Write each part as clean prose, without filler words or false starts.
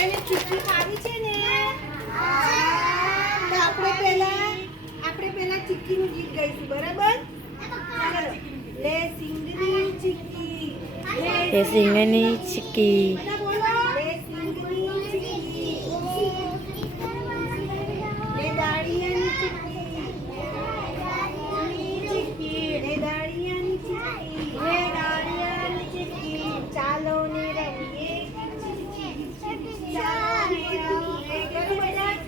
બધાને ચીક્કી ખાવી છે ને? તો આપણે પહેલા ચીક્કીનું ગીત ગાઈશું, બરાબર? ચાલો. લે સિંગની ચીક્કી, લે સિંગની ચીક્કી, બધા બોલો. લે સિંગની ચીક્કી, લે દાળિયાની ચીક્કી, લે દાળિયાની ચીક્કી, ચાલો ને રમીએ. ચાલો ને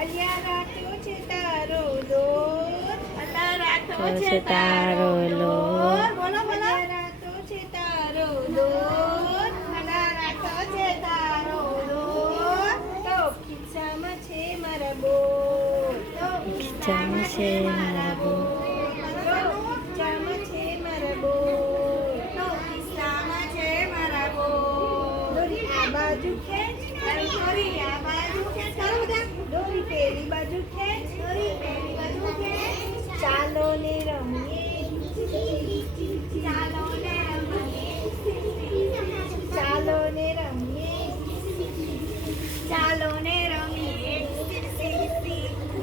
અલિયા રાખ્યો છે તારો દોર, તો છે તારો લોર, બોલો બોલો. રાતો છે તારો દોર, રાતો છે તારો દોર, તો ખિસ્સામાં છે મારા બોર, ખીચામાં છે મારા બોર, ખિસ્સામાં છે મારા બોર, ખિસ્સામાં છે મારા બોર. દોરી આ બાજુ ખેંચ, દોરી આ બાજુ ખેંચ, ચાલો બધા. દોરી પેલી બાજુ ખેંચ, દોરી પેલી બાજુ ખેંચ. ચાલો ને રમીએ, ચાલો ને રમીએ, ચાલો ને રમીએ, ચાલો ને રમીએ.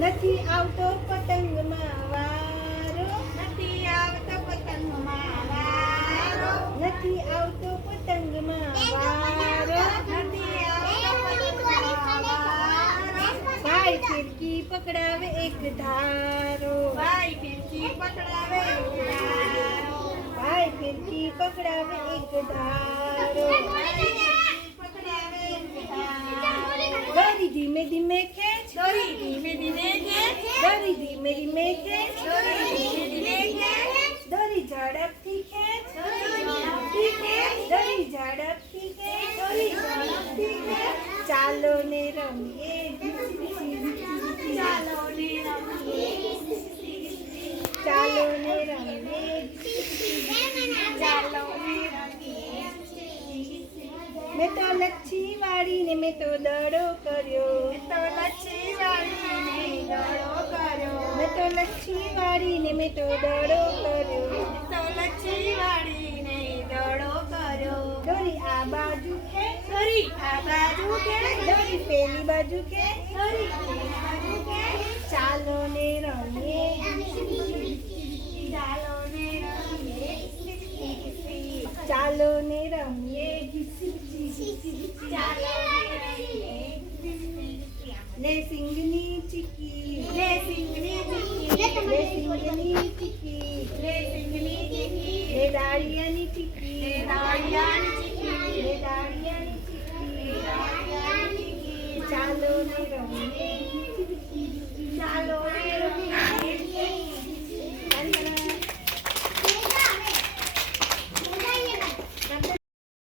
નથી આવતો પતંગમાં વારો, નથી આવતો પતંગમાં વારો, નથી આવતો પતંગમાં વારો, નથી આવતો પતંગમાં વારો. ભાઈ ફિરકી પકડાવે એક ધારો, ભાઈ ફિરકી પકડાવે એક ધારો, ભાઈ ફિરકી પકડાવે એક ધારો, દોરી ધીમે ધીમે ખેંચ, દોરી ધીમે ધીમે ખેંચ, દોરી ધીમે ધીમે ખેંચ, દોરી ધીમે ધીમે ખેંચ. દોરી ઝડપથી ખેંચ, દોરી ઝડપથી ખેંચ, દોરી ઝડપથી ખેંચ, દોરી ઝડપથી ખેંચ. ચાલો ને રમીએ, ચાલો ને રમીએ, ચાલો ને રમીએ, ચાલો ને રમીએ. મેં તો લચ્છી વાળીને મેં તો દડો કર્યો, મેં તો લચ્છી વાળીને દડો કર્યો, મેં તો લચ્છી વાળીને મેં તો દડો કર્યો, મેં તો લચ્છી વાળીને દડો કર્યો. દોરી આ બાજુ ખેંચ, દોરી આ બાજુ ખેંચ, દોરી પેલી બાજુ ખેંચ, દોરી પેલી બાજુ ખેંચ. ચાલો ને રમીએ, ચાલો ને રમીએ, ચાલો ને રમીએ, ચાલો ને રમીએ. લે સિંગની ચીક્કી, લે સિંગની ચીક્કી, લે સિંગની ચીક્કી, લે સિંગની ચીક્કી, લે દાળિયાની ચીક્કી, લે દાળિયાની ચીક્કી, લે દાળિયાની ચીક્કી, લે દાળિયાની ચીક્કી. ચાલો ને રમીએ, ચાલો ને